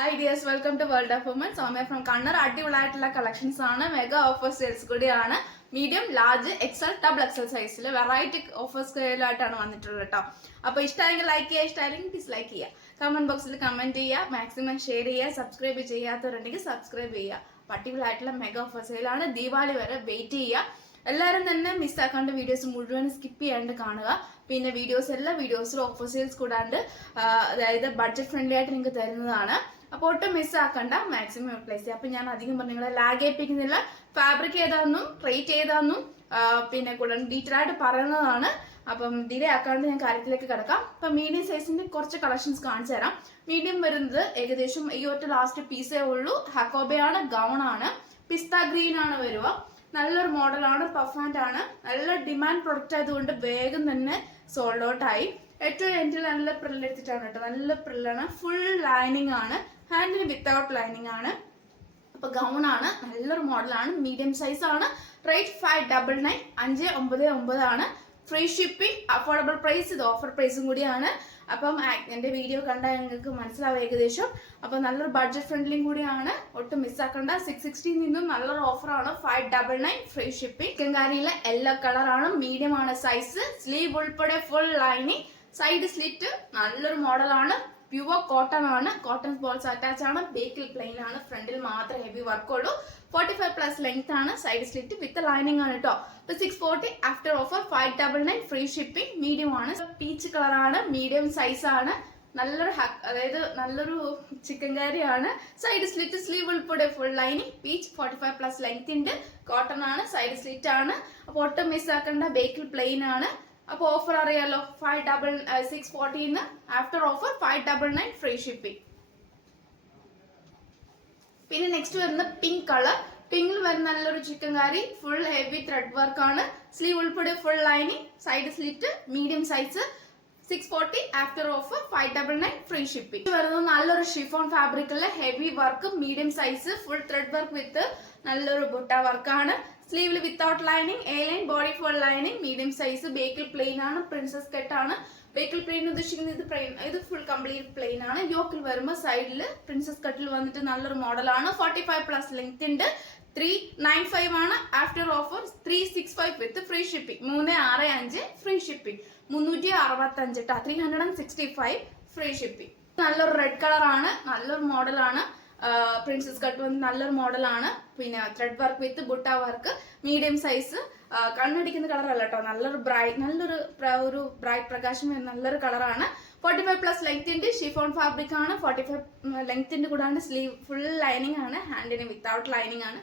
Hi dears, welcome to World of Women. Soumya from Kannur. അടിപൊളിയായിട്ടുള്ള collections ആണ്. Mega offer sales കൂടിയാണ്. Medium, large, XL, double XL സൈസിൽ variety offer സ്കെയിലായിട്ടാണ് വന്നിട്ടുള്ളത് കേട്ടോ. അപ്പോൾ ഇഷ്ടമായെങ്കിൽ ലൈക്ക് ചെയ്യുക, ഇഷ്ടമായെങ്കിൽ ഡിസ്ലൈക്ക് ചെയ്യുക. കമന്റ് ബോക്സിൽ കമന്റ് ചെയ്യുക, മാക്സിമം ഷെയർ ചെയ്യുക, സബ്സ്ക്രൈബ് ചെയ്യാത്തവരുണ്ടെങ്കിൽ സബ്സ്ക്രൈബ് ചെയ്യുക. അടിപൊളിയായിട്ടുള്ള മെഗാ ഓഫർ സെയിലാണ്. ദീപാവലി വരെ വെയിറ്റ് ചെയ്യുക. എല്ലാവരും തന്നെ മിസ്സാക്കാണ്ട് വീഡിയോസ് മുഴുവൻ സ്കിപ്പ് ചെയ്യാണ്ട് കാണുക. പിന്നെ എല്ലാ വീഡിയോസിലും ഓഫർ സെയിൽസ് കൂടാണ്ട് അതായത് ബഡ്ജറ്റ് ഫ്രണ്ട്ലി ആയിട്ട് നിങ്ങൾക്ക് തരുന്നതാണ്. അപ്പോൾ ഒട്ടും മിസ്സാക്കണ്ട, മാക്സിമം യൂട്ടിലൈസ് ചെയ്യുക. അപ്പം ഞാൻ അധികം പറഞ്ഞു നിങ്ങളെ ലാഗ് ഏൽപ്പിക്കുന്നില്ല. ഫാബ്രിക് ഏതാണെന്നും റേറ്റ് ഏതാണെന്നും പിന്നെ കൂടാണ്ട് ഡീറ്റെയിൽ ആയിട്ട് പറയുന്നതാണ്. അപ്പം ഡിലേ ആക്കാണ്ട് ഞാൻ കാര്യത്തിലേക്ക് കിടക്കാം. അപ്പം മീഡിയം സൈസിന്റെ കുറച്ച് കളക്ഷൻസ് കാണിച്ചു തരാം. മീഡിയം വരുന്നത് ഏകദേശം ഈ ഒറ്റ ലാസ്റ്റ് പീസേ ഉള്ളൂ. ഹക്കോബയാണ്, ഗൗൺ ആണ്, പിസ്ത ഗ്രീൻ ആണ് വരിക. നല്ലൊരു മോഡലാണ്, പഫ് ആൻഡ് ആണ്. നല്ല ഡിമാൻഡ് പ്രൊഡക്റ്റ് ആയതുകൊണ്ട് വേഗം തന്നെ സോൾഡ് ഔട്ട് ആയി. ഏറ്റവും എൻഡിൽ നല്ല പ്രില്ല് എടുത്തിട്ടാണ് കേട്ടോ. നല്ല പ്രില്ലാണ്, ഫുൾ ലൈനിങ് ആണ്, ഹാൻഡിൽ വിത്തൗട്ട് ലൈനിങ് ആണ്. അപ്പൊ ഗൗൺ ആണ്, നല്ലൊരു മോഡലാണ്, മീഡിയം സൈസ് ആണ്. റേറ്റ് 599 599 ആണ്. Free shipping, affordable price. ഇത് ഓഫർ പ്രൈസും കൂടിയാണ്. അപ്പം എന്റെ വീഡിയോ കണ്ടാൽ നിങ്ങൾക്ക് മനസ്സിലാവും ഏകദേശം. അപ്പൊ നല്ലൊരു ബഡ്ജറ്റ് ഫ്രണ്ട്ലിയും കൂടിയാണ്, ഒട്ടും മിസ്സാക്കണ്ട. 660 നിന്നും നല്ലൊരു ഓഫറാണ്. 599 ഫ്രീ ഷിപ്പിംഗ്. ചിക്കൻകാരിയിലെ യെല്ലോ കളറാണ്, മീഡിയം ആണ് സൈസ്. സ്ലീവ് ഉൾപ്പെടെ ഫുൾ ലൈനിങ്, സൈഡ് സ്ലിറ്റ്. നല്ലൊരു മോഡലാണ്, പ്യുവർ കോട്ടൺ ആണ്. കോട്ടൺ ബോൾസ് അറ്റാച്ച് ആണ്. ബേക്കിൽ പ്ലെയിൻ ആണ്, ഫ്രണ്ടിൽ മാത്രമേ ഹെവി വർക്ക് ഉള്ളൂ. 45+ ലെങ്ത് ആണ്. സൈഡ് സ്ലിറ്റ് വിത്ത് ലൈനിങ് ആണ് കേട്ടോ. 640 after offer 599 free shipping. Medium ആണ്, പീച്ച് കളർ ആണ്, മീഡിയം സൈസ് ആണ്. നല്ലൊരു അതായത് നല്ലൊരു ചിക്കൻ കറിയാണ്. സൈഡ് സ്ലിറ്റ്, സ്ലീവ് ഉൾപ്പെടെ ഫുൾ ലൈനിങ്, പീച്ച്. 45+ ലെങ്ത് ഉണ്ട്. കോട്ടൺ ആണ്, സൈഡ് സ്ലിറ്റ് ആണ്. അപ്പോൾ ഒട്ടും മിസ് ആക്കേണ്ട, ബേക്കിൽ പ്ലെയിൻ ആണ്. അപ്പോൾ ഓഫർ അറിയാലോ, 640 ആഫ്റ്റർ ഓഫർ 599 ഫ്രീ ഷിപ്പിംഗ്. പിന്നെ നെക്സ്റ്റ് വരുന്ന പിങ്ക് കളർ. പിങ്കിൽ വരുന്ന നല്ലൊരു chikankari, full heavy thread work ആണ്. സ്ലീവ് ഉൾപ്പെടെ full lining, side slit, medium size. 640 after offer 599 free shipping. വരുന്നത് നല്ലൊരു ഷിഫോൺ ഫാബ്രിക്കിലെ heavy work, medium size, full thread work with നല്ലൊരു ബുട്ട വർക്കാണ്. സ്ലീവിൽ without lining, A line, body full lining, medium size. ബേക്കിൽ plain ആണ്, പ്രിൻസസ് കട്ട് ആണ്. ബേക്കിൽ പ്ലെയിൻ ഉദ്ദേശിക്കുന്നത് ഇത് ഫുൾ കംപ്ലീറ്റ് പ്ലെയിൻ ആണ്. യോക്കിൽ വരുമ്പോൾ സൈഡിൽ പ്രിൻസസ് കട്ടിൽ വന്നിട്ട് നല്ലൊരു മോഡലാണ്. 45+ ലെങ്ത് ഉണ്ട്. 395 ആണ് after offer 365 with free shipping. 365 free shipping. 365 365 free shipping. നല്ലൊരു റെഡ് കളർ ആണ്, നല്ലൊരു മോഡലാണ്. പ്രിൻസസ് കട്ട് വന്ന് നല്ലൊരു മോഡലാണ്. പിന്നെ thread work with butta work, medium size. കണ്ണടിക്കുന്ന കളർ അല്ല കേട്ടോ, നല്ലൊരു ബ്രൈറ്റ് പ്രകാശം നല്ലൊരു കളറാണ്. 45+ ലെങ്ത് ഉണ്ട്. ഷിഫോൺ ഫാബ്രിക് ആണ്. 45 ലെങ്ത്തിന്റെ കൂടാണ്ട് സ്ലീവ് ഫുൾ ലൈനിങ് ആണ്, ഹാൻഡിന് വിത്തൗട്ട് ലൈനിങ് ആണ്.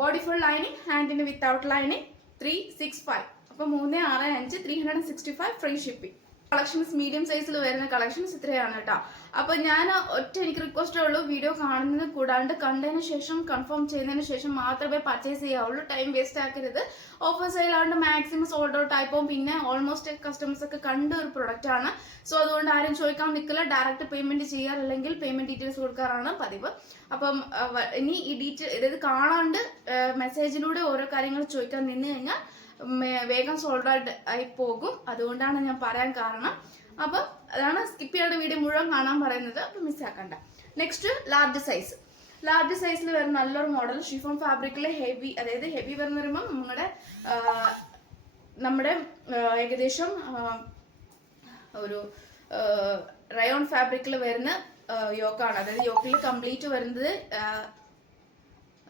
ബോഡി ഫുൾ ലൈനിങ്, ഹാൻഡിന് വിത്തൗട്ട് ലൈനിങ്. 365. അപ്പൊ 365 365 ഫ്രീ ഷിപ്പിംഗ്. കളക്ഷൻസ് മീഡിയം സൈസിൽ വരുന്ന കളക്ഷൻസ് ഇത്രയാണ് കേട്ടോ. അപ്പൊ ഞാൻ എനിക്ക് റിക്വസ്റ്റേ ഉള്ളൂ, വീഡിയോ കാണുന്നതിന് കൂടാണ്ട് കണ്ടതിന് ശേഷം കൺഫേം ചെയ്തതിന് ശേഷം മാത്രമേ പർച്ചേസ് ചെയ്യാവുള്ളൂ. ടൈം വേസ്റ്റ് ആക്കരുത്. ഓഫർ സെയിലാണ്ട് മാക്സിമം സോൾഡ് ഔട്ട് ആയിപ്പോൾ പിന്നെ ഓൾമോസ്റ്റ് കസ്റ്റമേഴ്സ് ഒക്കെ കണ്ട ഒരു പ്രൊഡക്റ്റ് ആണ്. സോ അതുകൊണ്ട് ആരും ചോദിക്കാൻ നിൽക്കില്ല, ഡയറക്റ്റ് പേയ്മെന്റ് ചെയ്യാറില്ലെങ്കിൽ പേയ്മെന്റ് ഡീറ്റെയിൽസ് കൊടുക്കാറാണ് പതിവ്. അപ്പം ഇനി ഈ ഇത് കാണാണ്ട് മെസ്സേജിലൂടെ ഓരോ കാര്യങ്ങൾ ചോദിക്കാൻ നിന്ന് കഴിഞ്ഞാൽ വേഗം സോൾഡ് ഔട്ട് ആയി പോകും. അതുകൊണ്ടാണ് ഞാൻ പറയാൻ കാരണം. അപ്പം അതാണ് സ്കിപ്പ് ചെയ്യാതെ വീഡിയോ മുഴുവൻ കാണാൻ പറയുന്നത്. അപ്പം മിസ്സാക്കണ്ട. Next large size. ലാർജ് സൈസിൽ വരുന്ന നല്ലൊരു മോഡൽ, ഷിഫോൺ ഫാബ്രിക്കിലെ ഹെവി, അതായത് ഹെവി വരുന്ന പറയുമ്പോൾ നമ്മുടെ ഏകദേശം ഒരു റയോൺ ഫാബ്രിക്കിൽ വരുന്ന യോക്കാണ്. അതായത് യോക്കിൽ കംപ്ലീറ്റ് വരുന്നത്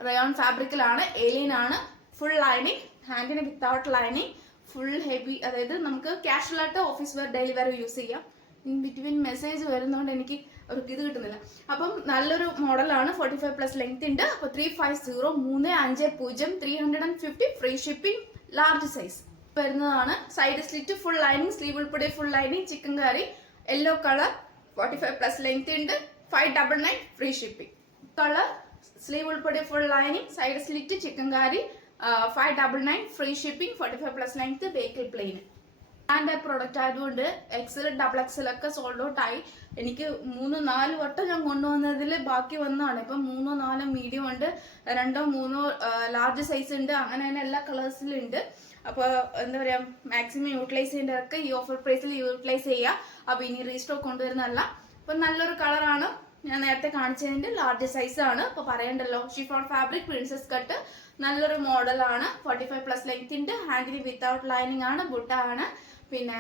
റയോൺ ഫാബ്രിക്കിലാണ്. ഏലിയൻ ആണ്. ഫുൾ ലൈനിങ്, ഹാൻഡിന് വിത്തൗട്ട് ലൈനിങ്, ഫുൾ ഹെവി. അതായത് നമുക്ക് കാഷ്വൽ ആയിട്ട് office wear, daily wear use ചെയ്യാം. ഇൻ ബിറ്റ്വീൻ മെസ്സേജ് വരുന്നതുകൊണ്ട് എനിക്ക് ഒരു ഇത് കിട്ടുന്നില്ല. അപ്പം നല്ലൊരു മോഡലാണ്. 45+ ലെങ്ത് ഉണ്ട്. അപ്പൊ 350 350 350 ഫ്രീ ഷിപ്പിംഗ്. ലാർജ് സൈസ് വരുന്നതാണ്. Side slit, full lining, sleeve ഉൾപ്പെടെ full lining, chikankari, yellow colour, 45+ length ഉണ്ട്. 599 ഫ്രീ ഷിപ്പിംഗ്. കളർ, സ്ലീവ് ഉൾപ്പെടെ full lining, side slit, chikankari, 599 free shipping. 45+ length, ബേക്കിൽ പ്ലെയിൻ. ആൻഡ് പ്രൊഡക്റ്റ് ആയതുകൊണ്ട് XL, double XL ഒക്കെ sold out ആയി. എനിക്ക് 3-4 വട്ടം ഞാൻ കൊണ്ടുവന്നതിൽ ബാക്കി വന്നതാണ്. ഇപ്പം 3-4 മീഡിയം ഉണ്ട്, 2-3 ലാർജ് സൈസ് ഉണ്ട്. അങ്ങനെ തന്നെ എല്ലാ കളേഴ്സിലും ഉണ്ട്. അപ്പോൾ എന്താ പറയുക, മാക്സിമം യൂട്ടിലൈസ് ചെയ്യേണ്ടവർക്ക് ഈ ഓഫർ പ്രൈസിൽ യൂട്ടിലൈസ് ചെയ്യുക. അപ്പോൾ ഇനി റീസ്റ്റോക്ക് കൊണ്ടുവരുന്നതല്ല. അപ്പം നല്ലൊരു കളറാണ്. ഞാൻ നേരത്തെ കാണിച്ചതിന്റെ ലാർജ് സൈസ് ആണ്. അപ്പൊ പറയണ്ടല്ലോ, ഷിഫോൺ ഫാബ്രിക് പ്രിൻസസ് കട്ട് നല്ലൊരു മോഡലാണ്. 45+ ലെങ്ത് ഉണ്ട്. ഹാൻഡിൽ വിത്തൗട്ട് ലൈനിങ് ആണ്, ബുട്ട ആണ്. പിന്നെ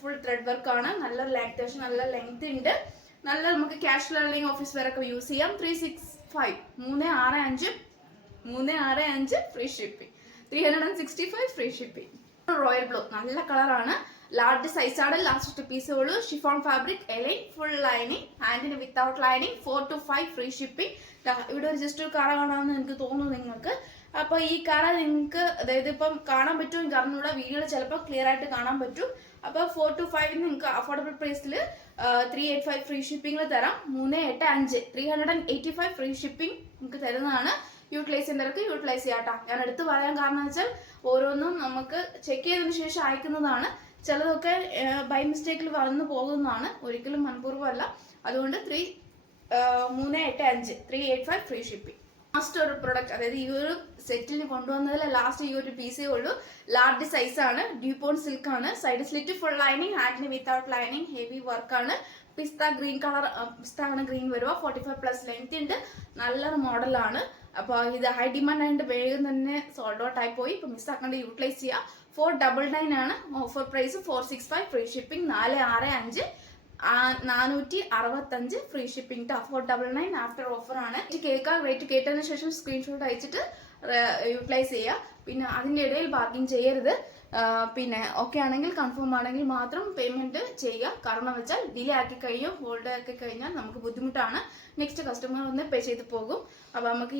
ഫുൾ ത്രെഡ് വർക്ക് ആണ്. നല്ലൊരു അത്യാവശ്യം നല്ല ലെങ്ത് ഉണ്ട്. നല്ല നമുക്ക് കാഷ്വൽ അല്ലെങ്കിൽ ഓഫീസ് വെയർ ഒക്കെ യൂസ് ചെയ്യാം. 365 365 free shipping. 365 free shipping. Royal blue നല്ല കളറാണ്. ലാർജ് സൈസ് ആണ്. ലാസ്റ്റ് പീസേ ഉള്ളൂ. Chiffon fabric A line full lining, ഹാൻഡിന് without lining. 4 to 5 free shipping. ഇവിടെ ഒരു ജസ്റ്റ് ഒരു കറ കാണാമെന്ന് എനിക്ക് തോന്നുന്നു നിങ്ങൾക്ക്. അപ്പൊ ഈ കറ നിങ്ങൾക്ക് അതായത് ഇപ്പം കാണാൻ പറ്റും, അറിഞ്ഞൂടെ, വീഡിയോയിൽ ചിലപ്പോൾ ക്ലിയർ ആയിട്ട് കാണാൻ പറ്റും. അപ്പൊ 4 to 5 നിങ്ങൾക്ക് അഫോർഡബിൾ പ്രൈസിൽ 385 ഫ്രീ ഷിപ്പിംഗിൽ തരാം. 385 385 ഫ്രീ ഷിപ്പിംഗ് നിങ്ങൾക്ക് തരുന്നതാണ്. യൂട്ടിലൈസ് ചെയ്യുന്നവർക്ക് യൂട്ടിലൈസ് ചെയ്യാട്ടോ. ഞാൻ എടുത്ത് പറയാൻ കാരണം വെച്ചാൽ ഓരോന്നും നമുക്ക് ചെക്ക് ചെയ്തതിനു ശേഷം അയക്കുന്നതാണ്. ചിലതൊക്കെ ബൈ മിസ്റ്റേക്കിൽ വന്നു പോകുന്നതാണ്, ഒരിക്കലും മനഃപൂർവ്വമല്ല. അതുകൊണ്ട് 385 ഫ്രീ ഷിപ്പിംഗ്. ലാസ്റ്റ് ഒരു പ്രൊഡക്റ്റ്, അതായത് ഈ ഒരു സെറ്റിൽ കൊണ്ടുവന്നതിൽ ലാസ്റ്റ് ഈ ഒരു പീസേ ഉള്ളൂ. ലാർജ് സൈസ് ആണ്. ഡ്യൂപോൺ സിൽക്ക് ആണ്. സൈഡ് സ്ലിറ്റ് ഫുൾ ലൈനിങ്, ഹാൻഡിന് വിത്തൗട്ട് ലൈനിങ്, ഹെവി വർക്ക് ആണ്. പിസ്ത ഗ്രീൻ കളർ, പിസ്ത ആണ് ഗ്രീൻ വരുക. 45+ ലെങ്ത് ഉണ്ട്. നല്ലൊരു മോഡലാണ്. അപ്പൊ ഇത് ഹൈ ഡിമാൻഡ് ആയിട്ട് വേഗം തന്നെ സോൾഡ് ഔട്ട് ആയി പോയി. ഇപ്പൊ മിസ്സാക്കാണ്ട് യൂട്ടിലൈസ് ചെയ്യുക. 499 ആണ് offer price. 465 free shipping. 465 465 free shipping. 499 after offer ആണ്. റേറ്റ് കേട്ടതിന് ശേഷം സ്ക്രീൻഷോട്ട് അയച്ചിട്ട് യൂട്ടിലൈസ് ചെയ്യുക. പിന്നെ അതിൻ്റെ ഇടയിൽ ബാർഗിൻ ചെയ്യരുത്. പിന്നെ ഓക്കെ ആണെങ്കിൽ, കൺഫേം ആണെങ്കിൽ മാത്രം പേയ്മെന്റ് ചെയ്യുക. കാരണം വെച്ചാൽ ഡിലേ ആക്കി കഴിഞ്ഞു, ഹോൾഡ് ആക്കി കഴിഞ്ഞാൽ നമുക്ക് ബുദ്ധിമുട്ടാണ്. നെക്സ്റ്റ് കസ്റ്റമർ ഒന്ന് പേ ചെയ്ത് പോകും. അപ്പൊ നമുക്ക്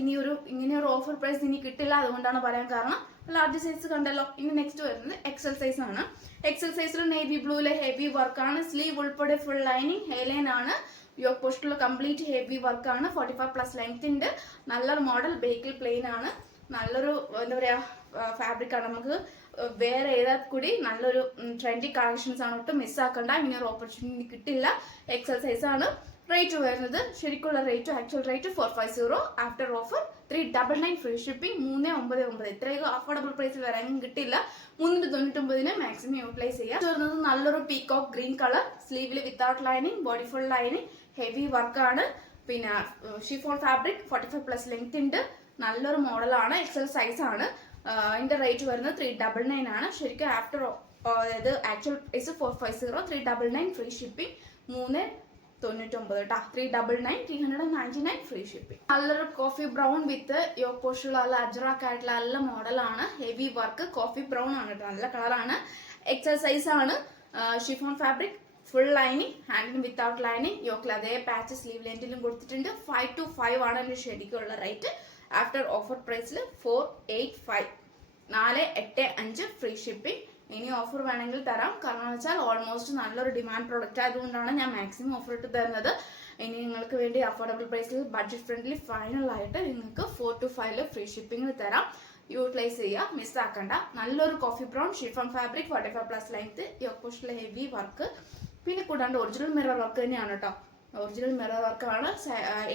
ഇങ്ങനെ ഒരു ഓഫർ പ്രൈസ് ഇനി കിട്ടില്ല. അതുകൊണ്ടാണ് പറയാൻ കാരണം. ലാർജ് സൈസ് കണ്ടല്ലോ. ഇനി നെക്സ്റ്റ് വരുന്നത് എക്സൽ സൈസ് ആണ്. എക്സൽ സൈസിൽ നേവി ബ്ലൂയിലെ ഹെവി വർക്കാണ്. സ്ലീവ് ഉൾപ്പെടെ ഫുൾ ലൈനിങ്, ഹെയർലൈൻ ആണ്. യോക്ക് പോസ്റ്റിലുള്ള കംപ്ലീറ്റ് ഹെവി വർക്കാണ്. 45+ ലെങ്ത് ഉണ്ട്. നല്ലൊരു മോഡൽ. ബേക്കിൽ പ്ലെയിൻ ആണ്. നല്ലൊരു എന്താ പറയാ ഫാബ്രിക് ആണ്. നമുക്ക് വേറെ ഏതാ കൂടി നല്ലൊരു ട്രെൻഡി കളക്ഷൻസ് ആണ്. ഒട്ടും മിസ്സാക്കണ്ട. ഇങ്ങനെ ഒരു ഓപ്പർച്യൂണിറ്റി കിട്ടില്ല. എക്സൽ സൈസ് ആണ്. റേറ്റ് വരുന്നത് ശരിക്കുള്ള rate, actual rate 450. After offer 399 free shipping. 399. ഇത്രയും അഫോർഡബിൾ പ്രൈസിൽ വരാനും കിട്ടില്ല. 399 മാക്സിമം യൂട്ടിലൈസ് ചെയ്യാം. വരുന്നത് നല്ലൊരു പീകോക്ക് ഗ്രീൻ കളർ. സ്ലീവില് without lining, body full lining, heavy വർക്കാണ്. പിന്നെ ഷിഫോൺ ഫാബ്രിക് 45+ ലെങ്ത് ഉണ്ട്. നല്ലൊരു മോഡലാണ്. എക്സൽ സൈസ് ആണ്. ഇതിന്റെ റേറ്റ് വരുന്നത് 399 ആണ്. ശരിക്കും ആഫ്റ്റർ അതായത് ആക്ച്വൽ പ്രൈസ് 450. 399 free shipping. 399 കേട്ടോ. 399 ഫ്രീ ഷിപ്പിംഗ്. നല്ലൊരു കോഫി ബ്രൗൺ വിത്ത് യോക്ക് പോസ്റ്റുള്ള നല്ല അജ്രാക്ക് ആയിട്ടുള്ള നല്ല മോഡലാണ്. ഹെവി വർക്ക് കോഫി ബ്രൗൺ ആണ് കേട്ടോ. നല്ല കളറാണ്. എക്സൽ സൈസ് ആണ്. ഷിഫോൺ ഫാബ്രിക്, ഫുൾ ലൈനിങ്, ഹാൻഡിലും വിത്തൗട്ട് ലൈനിങ്, യോക്കിൽ അതേ പാച്ച് സ്ലീവ് ലെന്റിലും കൊടുത്തിട്ടുണ്ട്. 5 to 5 ആണ് അതിന്റെ ശരിക്കുള്ള റേറ്റ്. ആഫ്റ്റർ ഓഫർ പ്രൈസിൽ 485 485 ഫ്രീ ഷിപ്പിംഗ്. ഇനി ഓഫർ വേണമെങ്കിൽ തരാം. കാരണം വെച്ചാൽ ഓൾമോസ്റ്റ് നല്ലൊരു ഡിമാൻഡ് പ്രൊഡക്റ്റ് ആയതുകൊണ്ടാണ് ഞാൻ മാക്സിമം ഓഫർ ഇട്ട് തരുന്നത്. ഇനി നിങ്ങൾക്ക് വേണ്ടി അഫോർഡബിൾ പ്രൈസിൽ ബഡ്ജറ്റ് ഫ്രണ്ട്ലി ഫൈനൽ ആയിട്ട് നിങ്ങൾക്ക് 4 to 5 ഫ്രീ ഷിപ്പിംഗിൽ തരാം. യൂട്ടിലൈസ് ചെയ്യുക, മിസ്സാക്കണ്ട. നല്ലൊരു coffee brown chiffon fabric, 45+ length, yoke പോസ്റ്റിലെ ഹെവി വർക്ക്. പിന്നെ കൂടാണ്ട് ഒറിജിനൽ മിറർ വർക്ക് തന്നെയാണ് കേട്ടോ. ഒറിജിനൽ മിറർ വർക്കാണ്.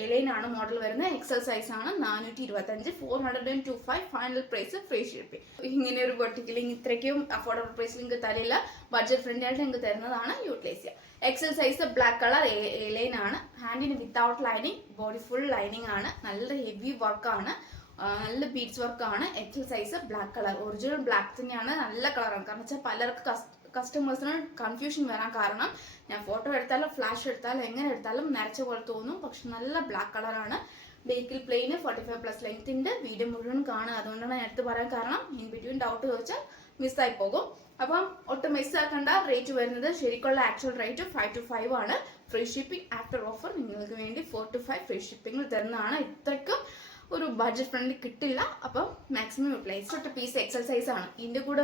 എലൈൻ ആണ് മോഡൽ വരുന്നത്. എക്സൽ സൈസ് ആണ്. 425 425 ഫൈനൽ പ്രൈസ് ഫ്രീ ഷിപ്പിംഗ്. ഇങ്ങനെ ഒരു വെർട്ടിക്കൽ ഇത്രയ്ക്കും അഫോർഡബിൾ പ്രൈസിൽ നിങ്ങൾക്ക് തരില്ല. ബഡ്ജറ്റ് ഫ്രണ്ട്ലി ആയിട്ട് നിങ്ങൾക്ക് തരുന്നതാണ്. യൂട്ടിലൈസ് ചെയ്യുക. XL size black colour, A line ആണ്. ഹാൻഡിന് without lining, body full lining ആണ്. നല്ല ഹെവി വർക്കാണ്. നല്ല ബീഡ്സ് വർക്കാണ്. XL size black colour. Original black തന്നെയാണ്. നല്ല കളറാണ്. കാരണം വെച്ചാൽ പലർക്ക് കസ്റ്റമേഴ്സിന് കൺഫ്യൂഷൻ വരാൻ കാരണം ഞാൻ ഫോട്ടോ എടുത്താലും ഫ്ലാഷ് എടുത്താലും എങ്ങനെ എടുത്താലും നരച്ച പോലെ തോന്നും. പക്ഷെ നല്ല ബ്ലാക്ക് കളറാണ്. ബേക്കിൽ പ്ലെയിന് 45+ ലെങ്ത് ഉണ്ട്. വീഡിയോ മുഴുവൻ കാണുക. അതുകൊണ്ടാണ് ഞാൻ എടുത്ത് പറയാൻ കാരണം. ഇൻ ബിറ്റ്വീൻ ഡൗട്ട് ചോദിച്ചാൽ മിസ്സായി പോകും. അപ്പം ഒട്ടും മിസ്സാക്കേണ്ട. റേറ്റ് വരുന്നത് ശരിക്കുള്ള ആക്ച്വൽ റേറ്റ് 5 to 5 ആണ്. Free shipping. ആഫ്റ്റർ ഓഫർ നിങ്ങൾക്ക് വേണ്ടി 4 to 5 ഫ്രീ ഷിപ്പിംഗിൽ തരുന്നതാണ്. ഇത്രയ്ക്കും ഒരു ബഡ്ജറ്റ് ഫ്രണ്ട്ലി കിട്ടില്ല. അപ്പം maximum utilise. Piece XL size ആണ്. ഇതിന്റെ കൂടെ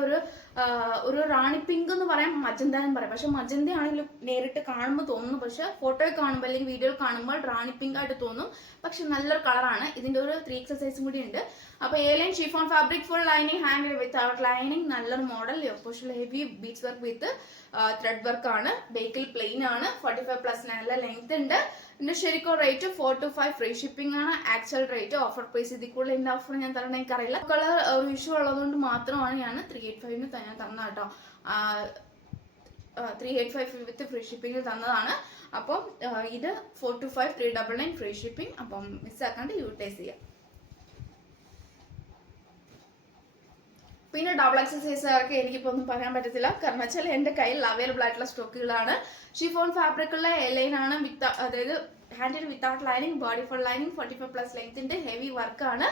ഒരു റാണി പിങ്ക് എന്ന് പറയാം, മജന്ത എന്ന് പറയാം. പക്ഷെ മജന്ത ആണെങ്കിലും നേരിട്ട് കാണുമ്പോൾ തോന്നുന്നു. പക്ഷെ ഫോട്ടോയിൽ കാണുമ്പോൾ അല്ലെങ്കിൽ വീഡിയോയിൽ കാണുമ്പോൾ റാണി പിങ്ക് ആയിട്ട് തോന്നും. പക്ഷെ നല്ലൊരു കളറാണ്. ഇതിന്റെ ഒരു 3XL സൈസും കൂടി ഉണ്ട്. അപ്പൊ A line chiffon fabric, full lining, hand without lining, നല്ലൊരു model. Yoke heavy beads work with thread work ആണ്. ബേക്കിൽ പ്ലെയിൻ ആണ്. 45+ നല്ല ലെങ്ത് ഉണ്ട്. ഇതിന്റെ ശരിക്കും റേറ്റ് 4 to 5 ഫ്രീ ഷിപ്പിംഗ് ആണ്. ആക്ച്വൽ റേറ്റ് ഓഫർ പ്രൈസ് ഇതിൽ കൂടുതൽ എന്റെ ഓഫർ ഞാൻ തരണം എനിക്കറിയില്ല. കളർ ഒരു ഇഷ്യൂ ഉള്ളതുകൊണ്ട് മാത്രമാണ് ഞാൻ 385 ഞാൻ തന്ന കേട്ടോ. 385 വിത്ത് ഫ്രീ ഷിപ്പിംഗിൽ തന്നതാണ്. അപ്പം ഇത് 425 399 ഫ്രീ ഷിപ്പിംഗ്. അപ്പം മിസ്സാക്കാണ്ട് യൂട്ടിലൈസ് ചെയ്യാം. പിന്നെ ഡബിൾ എക്സസൈസുകാർക്ക് എനിക്കിപ്പോൾ ഒന്നും പറയാൻ പറ്റത്തില്ല, കാരണം വെച്ചാൽ എൻ്റെ കയ്യിൽ അവൈലബിൾ ആയിട്ടുള്ള സ്റ്റോക്കുകളാണ്. ഷിഫോൺ ഫാബ്രിക്കുള്ള എലൈൻ ആണ്, വിത്ത് അതായത് ഹാൻഡിൽ without lining, body full lining, 45+ ലെങ്ത്തിന്റെ ഹെവി വർക്കാണ്.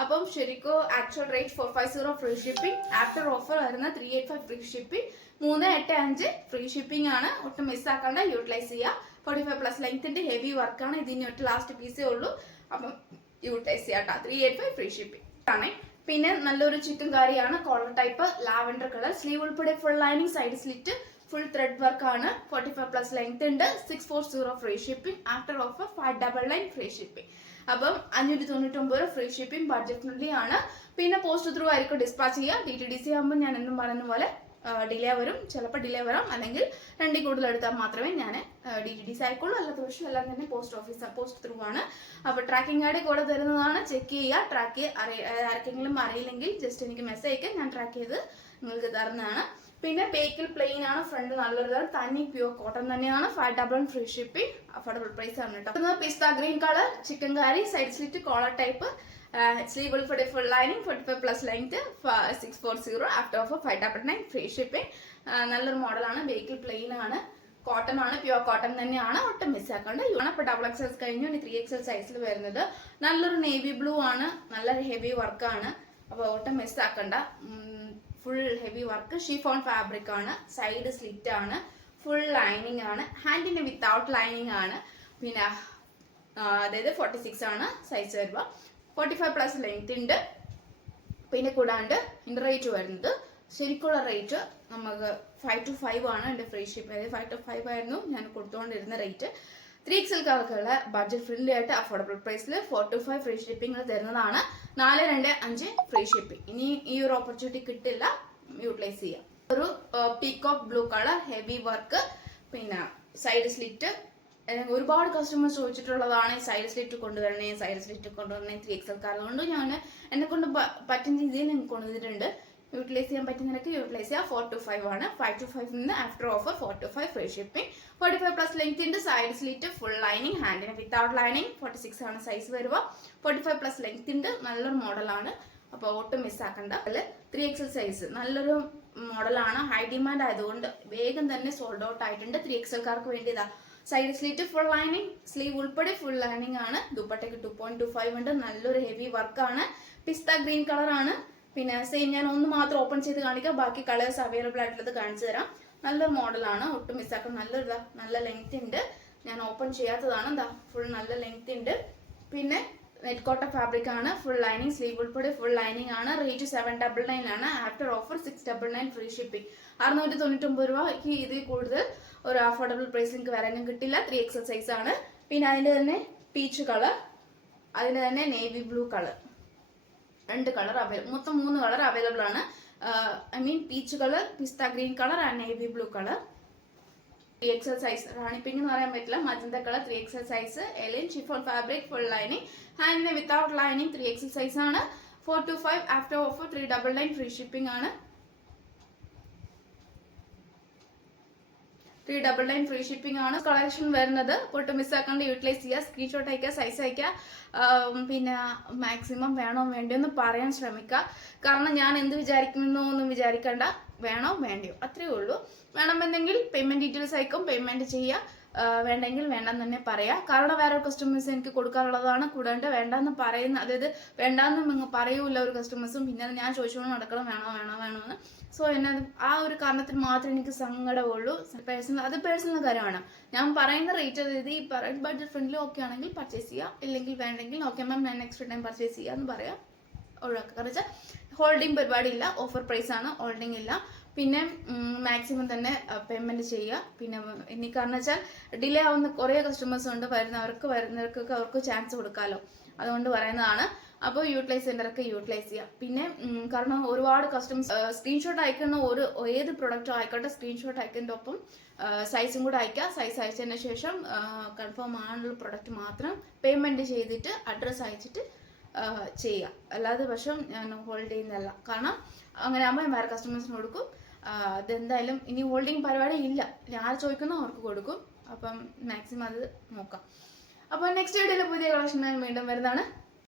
അപ്പം ശരിക്കും actual rate 450 free shipping, after offer വരുന്ന 385 ഫ്രീ ഷിപ്പിംഗ്, 385 ഫ്രീ ഷിപ്പിംഗ് ആണ്. ഒട്ടും മിസ്സാക്കാണ്ട് യൂട്ടിലൈസ് ചെയ്യുക. 45+ ലെങ്ത്തിന്റെ ഹെവി വർക്കാണ്. ഇതിന് ഒറ്റ ലാസ്റ്റ് പീസേ ഉള്ളൂ. അപ്പം യൂട്ടിലൈസ് ചെയ്യാം. 385 ഫ്രീ ഷിപ്പിംഗ് ആണ്. പിന്നെ നല്ലൊരു ചിക്കൻ കറിയാണ്, collar type, lavender colour, sleeve ഉൾപ്പെടെ full lining, side slit, full thread work ആണ്. 45+ ലെങ്ത് ഉണ്ട്. 640 free shipping, after offer 599 free shipping. അപ്പം 599 ഫ്രീ ഷിപ്പിംഗ്, ബഡ്ജറ്റ് ഫ്രണ്ട്ലി ആണ്. പിന്നെ പോസ്റ്റ് ത്രൂ ആയിരിക്കും ഡിസ്പാച്ച് ചെയ്യുക. DTDC ആകുമ്പോൾ ഞാൻ എന്നും പറയുന്ന പോലെ ഡിലേ വരും, ചിലപ്പോൾ ഡിലേ വരാം, അല്ലെങ്കിൽ 2 കൂടുതൽ എടുത്താൽ മാത്രമേ ഞാൻ DTDC ആയിക്കോളൂ. അല്ലാത്ത പക്ഷം എല്ലാം തന്നെ പോസ്റ്റ് ത്രൂ ആണ്. അപ്പോൾ ട്രാക്കിംഗ് ഐഡി കൂടെ തരുന്നതാണ്, ചെക്ക് ചെയ്യുക. ട്രാക്ക് ആർക്കെങ്കിലും അറിയില്ലെങ്കിൽ ജസ്റ്റ് എനിക്ക് മെസ്സേജ് അയക്കാൻ, ഞാൻ ട്രാക്ക് ചെയ്ത് നിങ്ങൾക്ക് തരുന്നതാണ്. പിന്നെ ബേക്കിൽ പ്ലെയിൻ ആണ്, ഫ്രണ്ട് നല്ലൊരു തനി പ്യൂർ കോട്ടൺ തന്നെയാണ്. 599 ഫ്രീ ഷിപ്പിംഗ്, അഫോർഡബിൾ പ്രൈസ് ആണ് കേട്ടോ. Pista green colour chikankari, side slit, collar type, sleeve ഉൾപ്പെടെ full lining, 45+ length, 640, after offer 599 free shipping. നല്ലൊരു മോഡലാണ്, ബേക്കിൽ പ്ലെയിൻ ആണ്, കോട്ടൺ ആണ്, പ്യൂർ കോട്ടൺ തന്നെയാണ്. ഒട്ടും മിസ്സാക്കാണ്ട്. ഇപ്പോൾ ഡബിൾ എക്സൽ കഴിഞ്ഞു, ഇനി 3XL സൈസിൽ വരുന്നത് നല്ലൊരു നേവി ബ്ലൂ ആണ്, നല്ലൊരു ഹെവി വർക്കാണ്. അപ്പോൾ ഒട്ടും മിസ്സാക്കണ്ട. Full heavy work, chiffon fabric ആണ്, സൈഡ് സ്ലിറ്റ് ആണ്, ഫുൾ ലൈനിങ് ആണ്, ഹാൻഡിന് വിത്തൗട്ട് ലൈനിങ് ആണ്. പിന്നെ അതായത് 46 ആണ് സൈസ് വരുക, 45+ ലെങ്ത് ഉണ്ട്. പിന്നെ കൂടാണ്ട് ഇതിൻ്റെ റേറ്റ് വരുന്നത് ശരിക്കുള്ള റേറ്റ് നമുക്ക് 525 ആണ്. എൻ്റെ ഫ്രീ ഷിപ്പ്, അതായത് 525 ആയിരുന്നു ഞാൻ കൊടുത്തുകൊണ്ടിരുന്ന റേറ്റ്. 3XLക്കാർക്കുള്ള ബഡ്ജറ്റ് ഫ്രണ്ട്ലി ആയിട്ട് അഫോർഡബിൾ പ്രൈസിൽ 425 ഫ്രീ ഷിപ്പിംഗ് തരുന്നതാണ്. 425 ഫ്രീ ഷിപ്പിംഗ്. ഇനി ഈ ഒരു ഓപ്പർച്യൂണിറ്റി കിട്ടില്ല, യൂട്ടിലൈസ് ചെയ്യാം. ഒരു peacock blue colour, heavy work, പിന്നെ സൈഡ് സ്ലിറ്റ്. ഒരുപാട് കസ്റ്റമേഴ്സ് ചോദിച്ചിട്ടുള്ളതാണ് സൈഡ് സ്ലിറ്റ് കൊണ്ടുവരണേ, 3XLക്കാരെ കൊണ്ട് ഞാൻ എന്നെ കൊണ്ട് പറ്റുന്ന രീതിയിൽ എനിക്ക് കൊണ്ടുവന്നിട്ടുണ്ട്. യൂട്ടിലൈസ് ചെയ്യാൻ പറ്റുന്നവർക്ക് യൂട്ടിലൈസ് ചെയ്യാം. 425 ആണ്. 525 നിന്ന് after offer 425 free shipping. 45+ length ഉണ്ട്, സൈഡ് സ്ലിറ്റ്, ഫുൾ ലൈനിങ്, ഹാൻഡിന് വിത്തൗട്ട് ലൈനിങ്, 46 ആണ് സൈസ് വരുക, 45+ ലെങ്ത് ഉണ്ട്. നല്ലൊരു മോഡലാണ്, അപ്പോൾ ഒട്ടും മിസ്സാക്കണ്ട. 3XL സൈസ് നല്ലൊരു മോഡലാണ്, ഹൈ ഡിമാൻഡ് ആയതുകൊണ്ട് വേഗം തന്നെ സോൾഡ് ഔട്ട് ആയിട്ടുണ്ട്. 3XLക്കാർക്ക് വേണ്ടിയതാ. Side slit, full lining, sleeve ഉൾപ്പെടെ ഫുൾ ലൈനിങ് ആണ്. ദുപ്പട്ടയ്ക്ക് 2.25 ഉണ്ട്. നല്ലൊരു ഹെവി വർക്കാണ്. പിസ്ത ഗ്രീൻ കളറാണ്. പിന്നെ സെയിം ഞാൻ ഒന്ന് മാത്രം ഓപ്പൺ ചെയ്ത് കാണിക്കാം, ബാക്കി കളേഴ്സ് അവൈലബിൾ ആയിട്ടുള്ളത് കാണിച്ചു തരാം. നല്ലൊരു മോഡലാണ്, ഒട്ടും മിസ്സാക്കും. നല്ല ലെങ്ത് ഉണ്ട്. ഞാൻ ഓപ്പൺ ചെയ്യാത്തതാണ്. എന്താ ഫുൾ നല്ല ലെങ്ത് ഉണ്ട്. പിന്നെ നെറ്റ് കോട്ടൺ ഫാബ്രിക് ആണ്, ഫുൾ ലൈനിങ്, സ്ലീവ് ഉൾപ്പെടെ ഫുൾ ലൈനിങ് ആണ്. റേറ്റ് 799 ആണ്. After offer 699 free shipping. 699 രൂപയ്ക്ക് ഇതിൽ കൂടുതൽ ഒരു അഫോർഡബിൾ പ്രൈസ് നിങ്ങൾക്ക് വരാനും കിട്ടില്ല. 3XL സൈസ് ആണ്. പിന്നെ അതിൻ്റെ തന്നെ പീച്ച് കളർ, അതിൻ്റെ തന്നെ navy blue colour, 2 colour available, മൊത്തം 3 കളർ അവൈലബിൾ ആണ്. I mean peach colour, pista green colour and navy blue colour. 3XL size, rani pink എന്ന് പറയാൻ പറ്റില്ല, magenta colour, 3XL size, A line chiffon fabric, full lining, ഹാൻഡിന് without lining, 3XL size ആണ്. 425 after offer 399 free shipping ആണ്. 399 free shipping ആണ്. Collection വരുന്നത് ഒട്ടും മിസ്സാക്കാണ്ട് utilise ചെയ്യുക. സ്ക്രീൻഷോട്ട് അയക്കുക, സൈസ് അയക്കുക. പിന്നെ മാക്സിമം വേണോ വേണ്ടയോ എന്ന് പറയാൻ ശ്രമിക്കുക. കാരണം ഞാൻ എന്ത് വിചാരിക്കുന്നോ ഒന്നും വിചാരിക്കേണ്ട, വേണോ വേണ്ടയോ അത്രയേ ഉള്ളൂ. വേണമെന്നെങ്കിൽ പേയ്മെന്റ് ഡീറ്റെയിൽസ് അയക്കും, പേയ്മെന്റ് ചെയ്യുക. വേണ്ടെങ്കിൽ വേണ്ടെന്ന് തന്നെ പറയാം. കാരണം വേറെ കസ്റ്റമേഴ്സ് എനിക്ക് കൊടുക്കാനുള്ളതാണ്. കൂടാണ്ട് വേണ്ടെന്ന് പറയുന്ന, അതായത് വേണ്ടാന്ന് പറയൂല ഒരു കസ്റ്റമേഴ്സും. പിന്നെ ഞാൻ ചോദിച്ചുകൊണ്ട് നടക്കണം വേണമെന്ന്. സോ എന്നെ ആ ഒരു കാരണത്തിന് മാത്രം എനിക്ക് സങ്കടമുള്ളൂ. അത് പേഴ്സണൽ കാര്യമാണ്. ഞാൻ പറയുന്ന റേറ്റ്, അതായത് ഈ ബഡ്ജറ്റ് ഫ്രണ്ട്ലി ഓക്കെ ആണെങ്കിൽ പർച്ചേസ് ചെയ്യാം, ഇല്ലെങ്കിൽ വേണ്ടെങ്കിൽ ഓക്കെ മാം ഞാൻ നെക്സ്റ്റ് ടൈം പർച്ചേസ് ചെയ്യാമെന്ന് പറയാം, ഒഴിവാക്കുക. കാരണം വെച്ചാൽ ഹോൾഡിംഗ് പരിപാടി ഇല്ല, ഓഫർ പ്രൈസ് ആണ്, ഹോൾഡിംഗ് ഇല്ല. പിന്നെ മാക്സിമം തന്നെ പേയ്മെന്റ് ചെയ്യുക. പിന്നെ ഇനി കാരണം വെച്ചാൽ ഡിലേ ആവുന്ന കുറേ കസ്റ്റമേഴ്സ് ഉണ്ട്, വരുന്നവർക്കൊക്കെ അവർക്ക് ചാൻസ് കൊടുക്കാമല്ലോ, അതുകൊണ്ട് പറയുന്നതാണ്. അപ്പോൾ യൂട്ടിലൈസ് ചെയ്യേണ്ടവരൊക്കെ യൂട്ടിലൈസ് ചെയ്യുക. പിന്നെ കാരണം ഒരുപാട് കസ്റ്റമേഴ്സ് സ്ക്രീൻഷോട്ട് അയക്കുന്ന ഏത് പ്രൊഡക്റ്റും ആയിക്കോട്ടെ, സ്ക്രീൻഷോട്ട് അയക്കുന്നതിൻ്റെ ഒപ്പം സൈസും കൂടെ അയക്കുക. സൈസ് അയച്ചതിന് ശേഷം കൺഫേം ആണുള്ള പ്രൊഡക്റ്റ് മാത്രം പേയ്മെന്റ് ചെയ്തിട്ട് അഡ്രസ്സ് അയച്ചിട്ട് ചെയ്യുക. അല്ലാതെ പക്ഷം ഞാൻ ഹോൾഡ് ചെയ്യുന്നതല്ല. കാരണം അങ്ങനെ ആകുമ്പോൾ വേറെ കസ്റ്റമേഴ്സിന് കൊടുക്കും. അതെന്തായാലും ഇനി ഹോൾഡിങ് പരിപാടി ഇല്ല, ഞാൻ ചോദിക്കുന്നോ അവർക്ക് കൊടുക്കും. അപ്പം മാക്സിമം അത് നോക്കാം. അപ്പോൾ നെക്സ്റ്റ് വീഡിയോയിൽ പുതിയ കളക്ഷൻ വീണ്ടും വരുന്നതാണ്.